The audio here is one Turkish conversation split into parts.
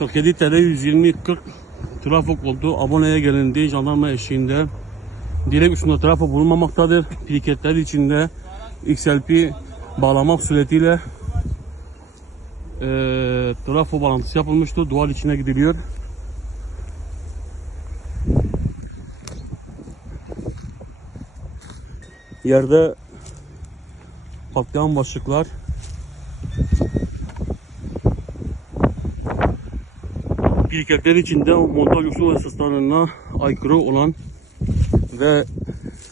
47 TL 120 40 trafo oldu. Aboneye gelindi jandarma eşliğinde. Direkt üstünde trafo bulunmamaktadır. Piriketler içinde XLP bağlamak suretiyle eee trafo bağlantısı yapılmıştı. Duvar içine gidiliyor. Yerde patlayan başlıklar. Piriketler içinde montaj usul esaslarına aykırı olan ve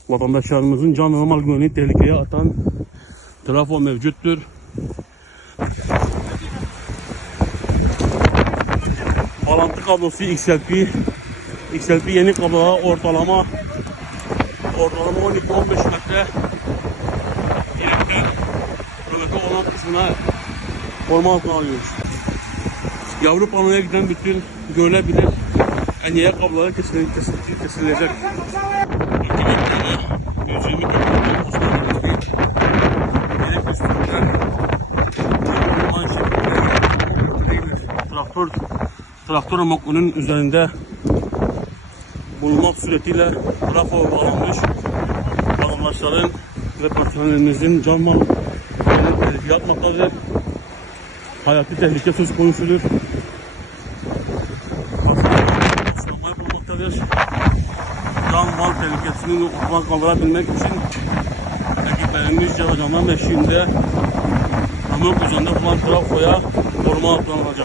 vatandaşlarımızın can ve mal güvenliğini tehlikeye atan trafo mevcuttur. Bağlantı kablosu XLP XLP yeni kablolar ortalama ortalama 12-15 metre direkten kilometre olan kısmına altına alıyoruz. Yavru panoya giden bütün görülebilir enye kabloları kesilecek. kesilecek, kesilecek. 120 kilometre Gerek üstünde Aynı şekilde traktör traktör mokunun üzerinde bulunmak suretiyle trafo bağlanmış vatandaşların ve personelimizin can mal tehlike yapmaktadır. Hayati tehlike söz konusudur. Yapılmaktadır. Can mal tehlikesini ortadan kaldırabilmek için ekiplerimiz Cevazan'dan eşliğinde Ramon üzerinde bulunan trafoya koruma altına alacak.